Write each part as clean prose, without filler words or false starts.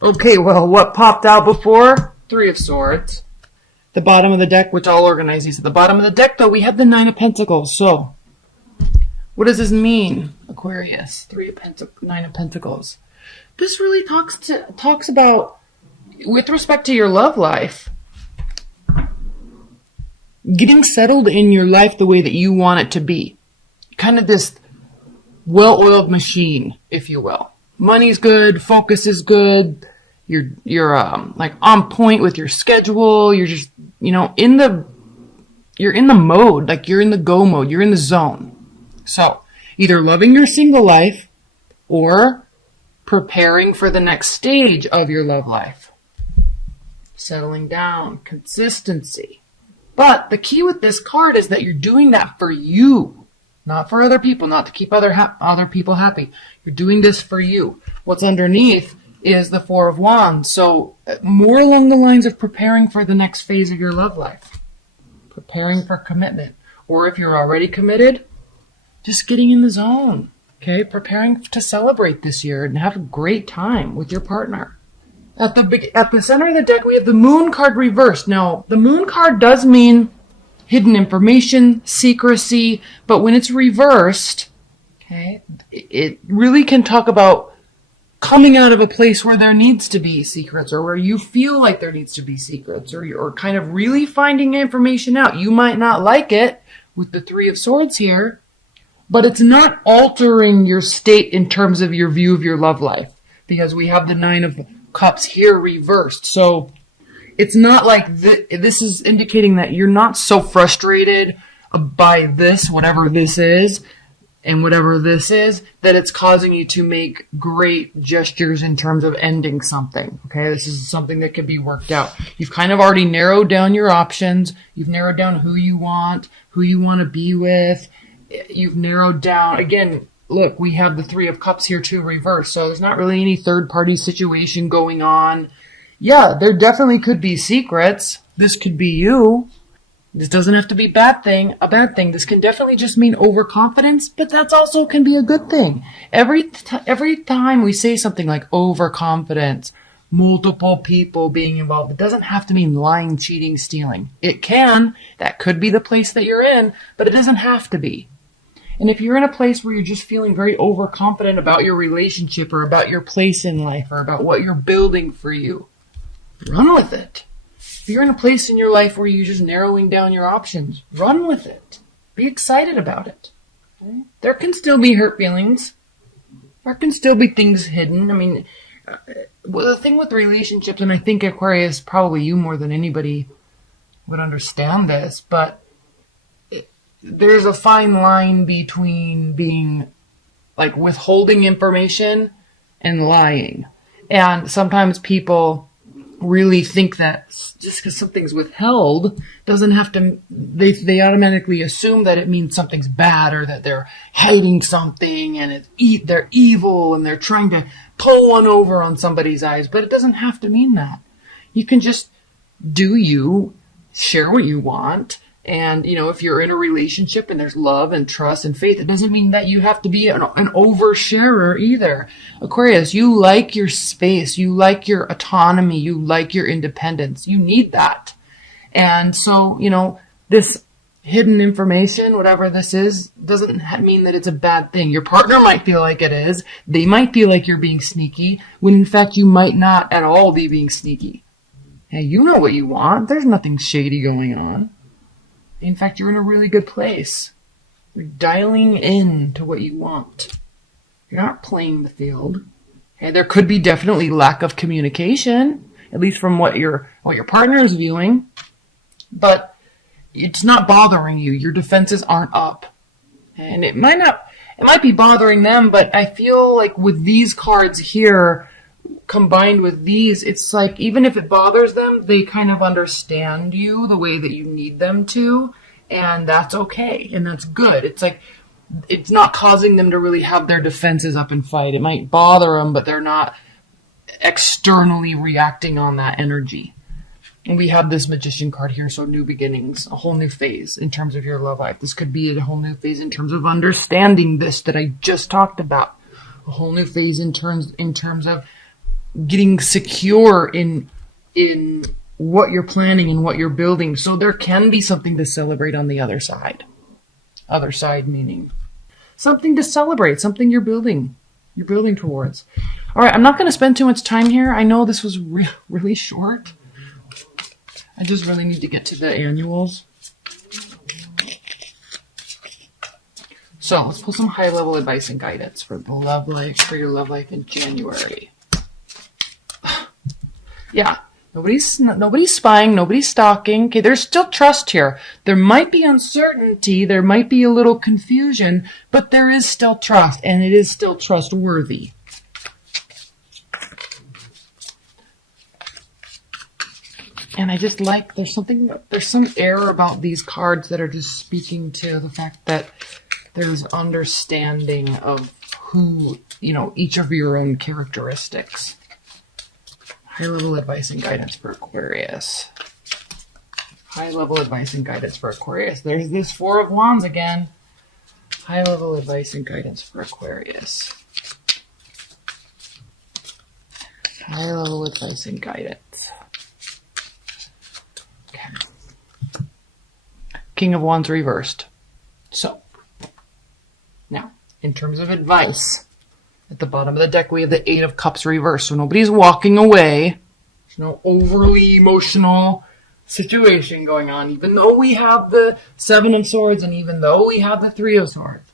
Okay, well, what popped out before? Three of Swords. The bottom of the deck, which I'll organize these. At the bottom of the deck, though, we have the Nine of Pentacles. So, what does this mean, Aquarius? Nine of Pentacles. This really talks about, with respect to your love life, getting settled in your life the way that you want it to be. Kind of this well-oiled machine, if you will. Money's good, focus is good, you're like on point with your schedule, you're just, you're in the mode, like you're in the go mode, you're in the zone. So, either loving your single life or preparing for the next stage of your love life. Settling down, consistency. But the key with this card is that you're doing that for you, not for other people, not to keep other people happy. You're doing this for you. What's underneath is the Four of Wands. So more along the lines of preparing for the next phase of your love life. Preparing for commitment. Or if you're already committed, just getting in the zone. Okay? Preparing to celebrate this year and have a great time with your partner. At the center of the deck, we have the Moon card reversed. Now, the Moon card does mean hidden information, secrecy, but when it's reversed, okay, it really can talk about coming out of a place where there needs to be secrets, or where you feel like there needs to be secrets, or you're kind of really finding information out. You might not like it with the Three of Swords here, but it's not altering your state in terms of your view of your love life, because we have the Nine of Cups here reversed. So it's not like this is indicating that you're not so frustrated by this, whatever this is, and whatever this is, that it's causing you to make great gestures in terms of ending something. Okay, this is something that can be worked out. You've kind of already narrowed down your options. You've narrowed down who you want to be with. You've narrowed down, again, look, we have the Three of Cups here too reversed, so there's not really any third-party situation going on. Yeah, there definitely could be secrets. This could be you. This doesn't have to be a bad thing. This can definitely just mean overconfidence, but that's also can be a good thing. Every time we say something like overconfidence, multiple people being involved, it doesn't have to mean lying, cheating, stealing. It can. That could be the place that you're in, but it doesn't have to be. And if you're in a place where you're just feeling very overconfident about your relationship or about your place in life or about what you're building for you, run with it. If you're in a place in your life where you're just narrowing down your options, run with it. Be excited about it. Okay? There can still be hurt feelings. There can still be things hidden. I mean, well, the thing with relationships, and I think Aquarius, probably you more than anybody would understand this, but there's a fine line between being like withholding information and lying. And sometimes people really think that just because something's withheld doesn't have to, they automatically assume that it means something's bad or that they're hiding something and they're evil and they're trying to pull one over on somebody's eyes. But it doesn't have to mean that. You can just do you, share what you want. And, if you're in a relationship and there's love and trust and faith, it doesn't mean that you have to be an oversharer either. Aquarius, you like your space. You like your autonomy. You like your independence. You need that. And so, this hidden information, whatever this is, doesn't mean that it's a bad thing. Your partner might feel like it is. They might feel like you're being sneaky, when in fact you might not at all be being sneaky. Hey, you know what you want. There's nothing shady going on. In fact, you're in a really good place. You're dialing in to what you want. You're not playing the field. Okay, there could be definitely lack of communication, at least from what your partner is viewing, but it's not bothering you. Your defenses aren't up. And it might be bothering them, but I feel like with these cards here, combined with these, it's like even if it bothers them, they kind of understand you the way that you need them to, and that's okay, and that's good. It's like it's not causing them to really have their defenses up and fight. It might bother them, but they're not externally reacting on that energy. And we have this Magician card here, so new beginnings, a whole new phase in terms of your love life. This could be a whole new phase in terms of understanding this that I just talked about. A whole new phase in terms of getting secure in what you're planning and what you're building. So there can be something to celebrate on the other side. Other side meaning something to celebrate, something you're building towards. All right, I'm not going to spend too much time here. I know this was really short. I just really need to get to the annuals. So let's pull some high-level advice and guidance for the love life, for your love life in January. Yeah, nobody's spying, nobody's stalking. Okay, there's still trust here. There might be uncertainty, there might be a little confusion, but there is still trust, and it is still trustworthy. And I just like, there's some air about these cards that are just speaking to the fact that there's understanding of who, each of your own characteristics. High-level advice and guidance for Aquarius. High-level advice and guidance for Aquarius. There's this Four of Wands again. High-level advice and guidance for Aquarius. High-level advice and guidance. Okay. King of Wands reversed. So, now, in terms of advice, at the bottom of the deck, we have the Eight of Cups reversed. So nobody's walking away. There's no overly emotional situation going on, even though we have the Seven of Swords and even though we have the Three of Swords.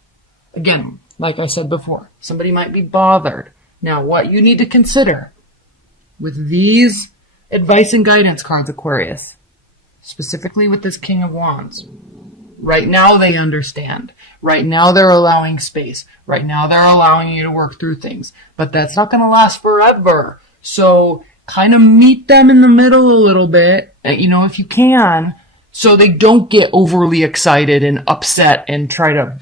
Again, like I said before, somebody might be bothered. Now, what you need to consider with these advice and guidance cards, Aquarius, specifically with this King of Wands, right now they understand. Right now they're allowing space. Right now they're allowing you to work through things. But that's not going to last forever. So kind of meet them in the middle a little bit, if you can, so they don't get overly excited and upset and try to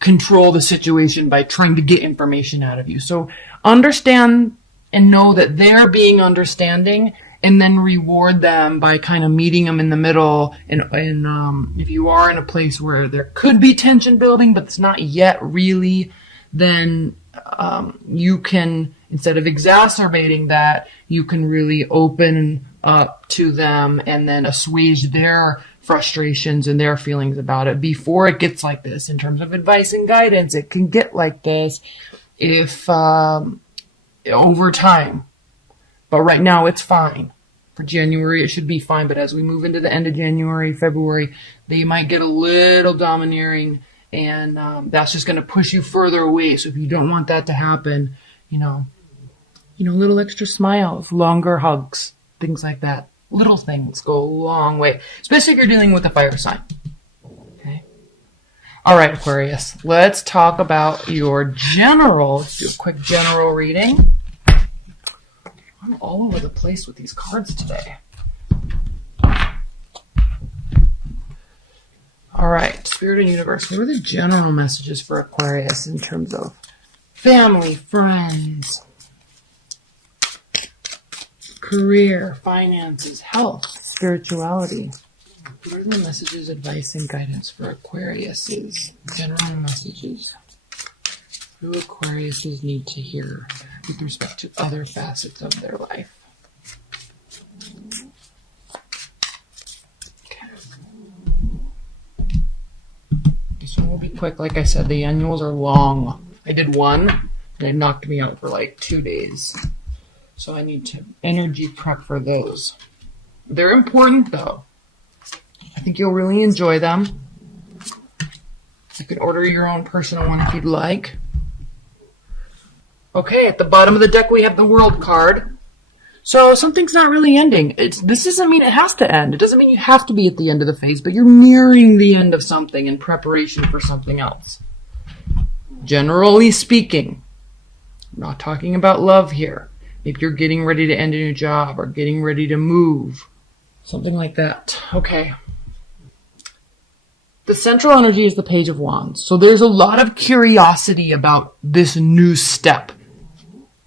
control the situation by trying to get information out of you. So understand and know that they're being understanding, and then reward them by kind of meeting them in the middle. And if you are in a place where there could be tension building, but it's not yet really, then you can, instead of exacerbating that, you can really open up to them and then assuage their frustrations and their feelings about it before it gets like this. In terms of advice and guidance, it can get like this if over time. But right now it's fine. For January, it should be fine. But as we move into the end of January, February, they might get a little domineering, and that's just going to push you further away. So if you don't want that to happen, little extra smiles, longer hugs, things like that. Little things go a long way, especially if you're dealing with a fire sign. Okay. All right, Aquarius, let's talk about your general. Let's do a quick general reading. I'm all over the place with these cards today. All right, Spirit and Universe. What are the general messages for Aquarius in terms of family, friends, career, finances, health, spirituality? What are the messages, advice, and guidance for Aquarius's general messages? What do Aquariuses need to hear with respect to other facets of their life? Okay. This one will be quick. Like I said, the annuals are long. I did one, and it knocked me out for like 2 days. So I need to energy prep for those. They're important, though. I think you'll really enjoy them. You can order your own personal one if you'd like. Okay, at the bottom of the deck we have the World card. So something's not really ending. This doesn't mean it has to end. It doesn't mean you have to be at the end of the phase, but you're nearing the end of something in preparation for something else. Generally speaking, I'm not talking about love here. Maybe you're getting ready to end a new job or getting ready to move. Something like that. Okay. The central energy is the Page of Wands. So there's a lot of curiosity about this new step.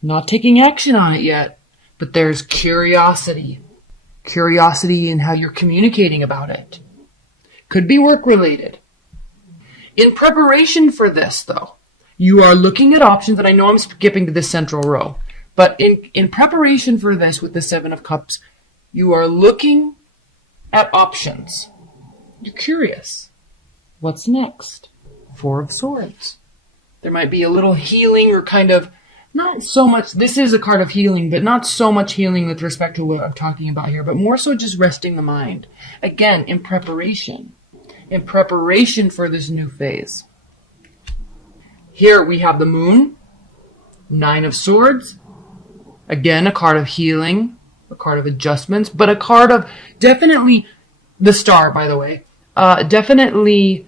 Not taking action on it yet, but there's curiosity. Curiosity in how you're communicating about it. Could be work related. In preparation for this, though, You are looking at options, and I know I'm skipping to the central row, but in preparation for this with the Seven of Cups, you are looking at options. You're curious. What's next? Four of Swords. There might be a little healing, or kind of, not so much, this is a card of healing, but not so much healing with respect to what I'm talking about here, but more so just resting the mind. Again, in preparation for this new phase. Here we have the Moon, Nine of Swords. Again, a card of healing, a card of adjustments, but a card of definitely, the Star, by the way, definitely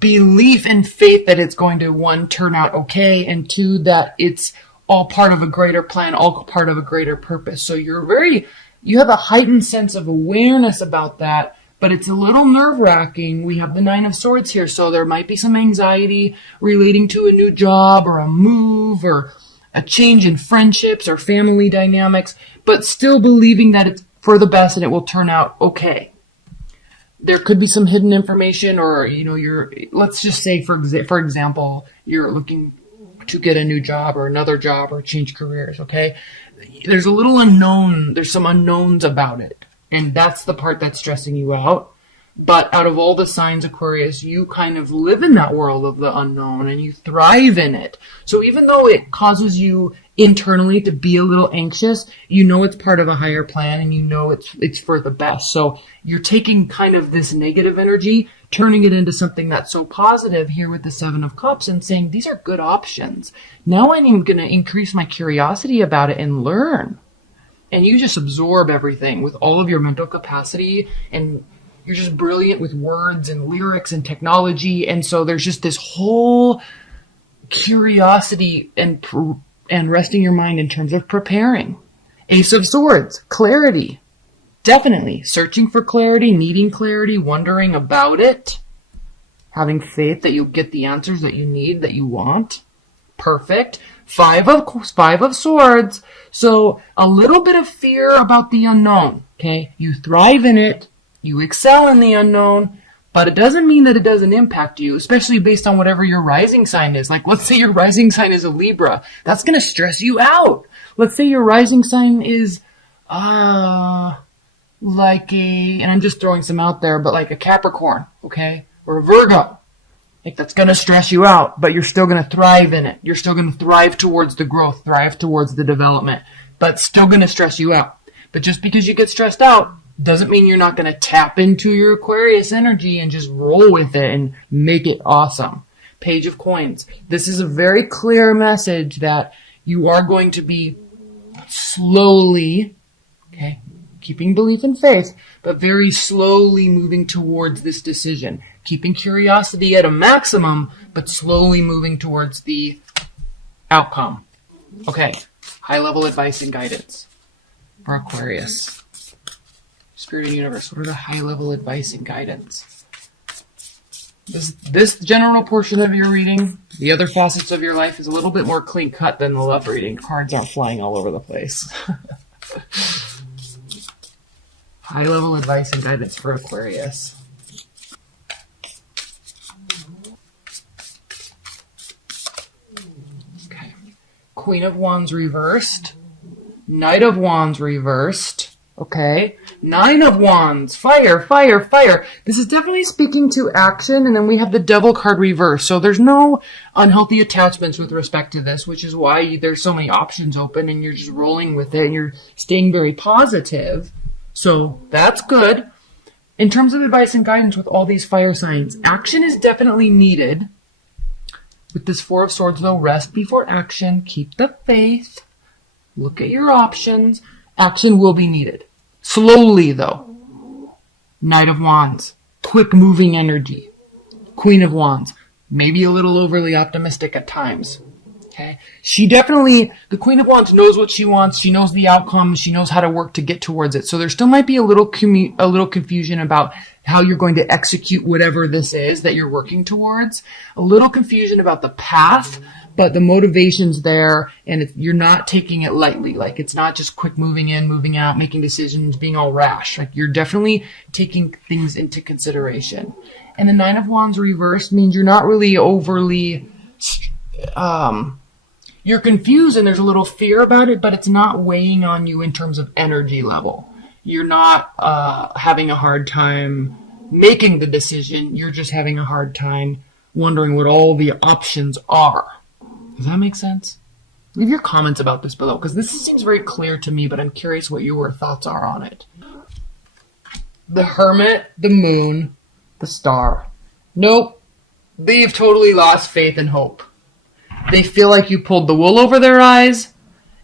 belief and faith that it's going to, one, turn out okay, and two, that it's all part of a greater plan, all part of a greater purpose. So you have a heightened sense of awareness about that, but it's a little nerve-wracking. We have the Nine of Swords here, so there might be some anxiety relating to a new job or a move or a change in friendships or family dynamics, but still believing that it's for the best and it will turn out okay. There could be some hidden information, or, let's just say, for example, you're looking to get a new job or another job or change careers, okay? There's a little unknown, there's some unknowns about it. And that's the part that's stressing you out. But out of all the signs, Aquarius, you kind of live in that world of the unknown and you thrive in it. So even though it causes you internally to be a little anxious, you know it's part of a higher plan and you know it's for the best. So you're taking kind of this negative energy, turning it into something that's so positive here with the Seven of Cups and saying, these are good options. Now I'm going to increase my curiosity about it and learn. And you just absorb everything with all of your mental capacity, and you're just brilliant with words and lyrics and technology. And so there's just this whole curiosity and resting your mind in terms of preparing. Ace of Swords, clarity. Definitely searching for clarity, needing clarity, wondering about it, having faith that you'll get the answers that you need, that you want. Perfect. Five of Swords. So a little bit of fear about the unknown. Okay. You thrive in it. You excel in the unknown, but it doesn't mean that it doesn't impact you, especially based on whatever your rising sign is. Like, let's say your rising sign is a Libra. That's going to stress you out. Let's say your rising sign is, and I'm just throwing some out there, but like a Capricorn, okay? Or a Virgo. Like, that's going to stress you out, but you're still going to thrive in it. You're still going to thrive towards the growth, thrive towards the development, but still going to stress you out. But just because you get stressed out doesn't mean you're not going to tap into your Aquarius energy and just roll with it and make it awesome. Page of Coins. This is a very clear message that you are going to be slowly, okay, keeping belief and faith, but very slowly moving towards this decision. Keeping curiosity at a maximum, but slowly moving towards the outcome. Okay, high-level advice and guidance for Aquarius. Spirit and Universe, what are the high-level advice and guidance? This general portion of your reading, the other facets of your life, is a little bit more clean-cut than the love reading. Cards aren't flying all over the place. High-level advice and guidance for Aquarius. Okay. Queen of Wands reversed. Knight of Wands reversed. Okay. Nine of Wands. Fire, fire, fire. This is definitely speaking to action. And then we have the Devil card reversed. So there's no unhealthy attachments with respect to this, which is why there's so many options open and you're just rolling with it and you're staying very positive. So that's good. In terms of advice and guidance with all these fire signs, action is definitely needed. With this Four of Swords, though, rest before action. Keep the faith. Look at your options. Action will be needed. Slowly, though. Knight of Wands. Quick moving energy. Queen of Wands. Maybe a little overly optimistic at times. Okay. The Queen of Wands knows what she wants. She knows the outcome. She knows how to work to get towards it. So there still might be a little confusion about how you're going to execute whatever this is that you're working towards. A little confusion about the path, but the motivation's there, and you're not taking it lightly. Like, it's not just quick moving in, moving out, making decisions, being all rash. Like, you're definitely taking things into consideration. And the Nine of Wands reversed means you're not really overly you're confused and there's a little fear about it, but it's not weighing on you in terms of energy level. You're not having a hard time making the decision. You're just having a hard time wondering what all the options are. Does that make sense? Leave your comments about this below, because this seems very clear to me, but I'm curious what your thoughts are on it. The Hermit, the Moon, the Star. Nope. They've totally lost faith and hope. They feel like you pulled the wool over their eyes,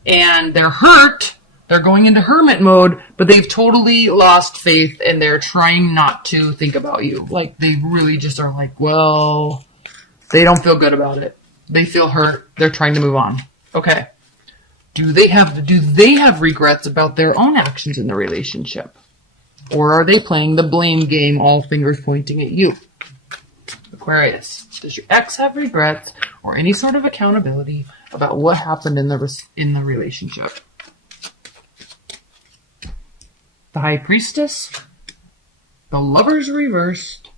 and they're hurt. They're going into hermit mode, but they've totally lost faith, and they're trying not to think about you. Like, they really just are like, well, they don't feel good about it. They feel hurt. They're trying to move on. Okay. Do they have regrets about their own actions in the relationship? Or are they playing the blame game, all fingers pointing at you? Aquarius, does your ex have regrets or any sort of accountability about what happened in the relationship? The High Priestess, the Lovers reversed,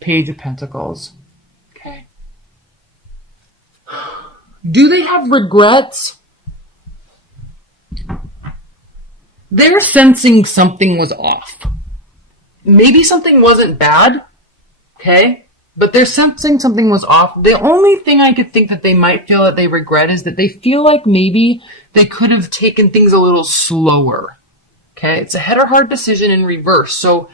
Page of Pentacles. Okay. Do they have regrets? They're sensing something was off. Maybe something wasn't bad, okay? But they're sensing something was off. The only thing I could think that they might feel that they regret is that they feel like maybe they could have taken things a little slower. Okay, it's a head or heart decision in reverse. So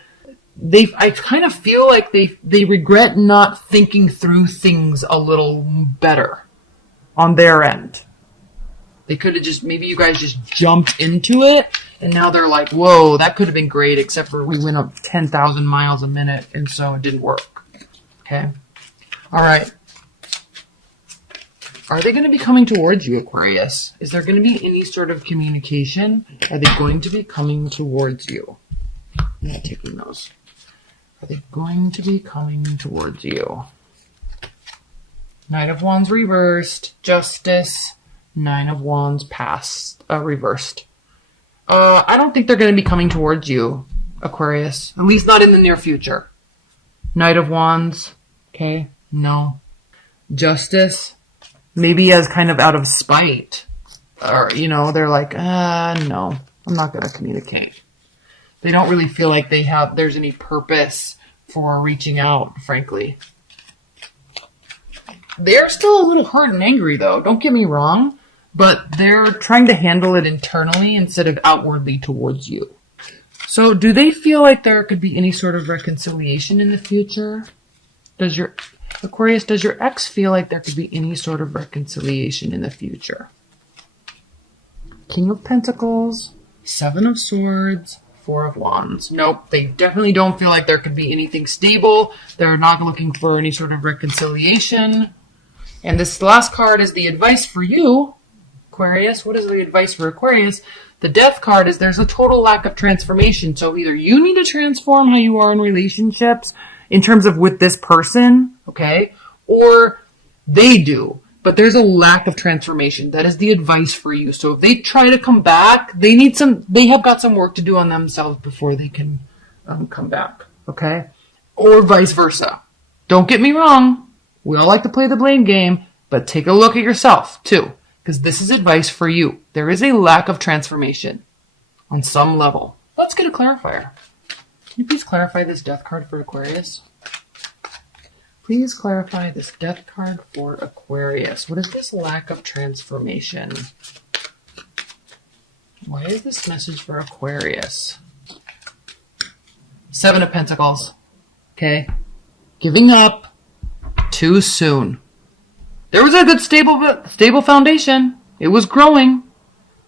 I kind of feel like they regret not thinking through things a little better on their end. They could have maybe you guys just jumped into it, and now they're like, whoa, that could have been great, except for we went up 10,000 miles a minute, and so it didn't work. Okay? All right. Are they going to be coming towards you, Aquarius? Is there going to be any sort of communication? Are they going to be coming towards you? I'm not taking those. Are they going to be coming towards you? Knight of Wands reversed. Justice. Nine of Wands reversed. I don't think they're going to be coming towards you, Aquarius. At least not in the near future. Knight of Wands. Okay. No. Justice. Maybe as kind of out of spite. Or, they're like, no, I'm not going to communicate. They don't really feel like there's any purpose for reaching out, frankly. They're still a little hurt and angry, though. Don't get me wrong. But they're trying to handle it internally instead of outwardly towards you. So do they feel like there could be any sort of reconciliation in the future? Aquarius, does your ex feel like there could be any sort of reconciliation in the future? King of Pentacles, Seven of Swords, Four of Wands. Nope, they definitely don't feel like there could be anything stable. They're not looking for any sort of reconciliation. And this last card is the advice for you, Aquarius. What is the advice for Aquarius? The Death card is there's a total lack of transformation. So either you need to transform how you are in relationships in terms of with this person, okay, or they do. But there's a lack of transformation. That is the advice for you. So if they try to come back, they have got some work to do on themselves before they can come back, okay? Or vice versa. Don't get me wrong. We all like to play the blame game, but take a look at yourself too, because this is advice for you. There is a lack of transformation on some level. Let's get a clarifier. Can you please clarify this Death card for Aquarius? Please clarify this Death card for Aquarius. What is this lack of transformation? Why is this message for Aquarius? Seven of Pentacles. Okay. Giving up too soon. There was a good stable foundation. It was growing.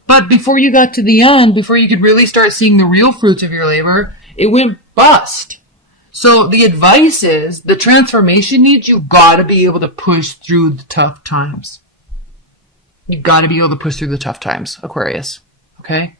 But before you got to the end, before you could really start seeing the real fruits of your labor, it went bust. So the advice is, the transformation needs, you gotta be able to push through the tough times. You gotta be able to push through the tough times, Aquarius. Okay?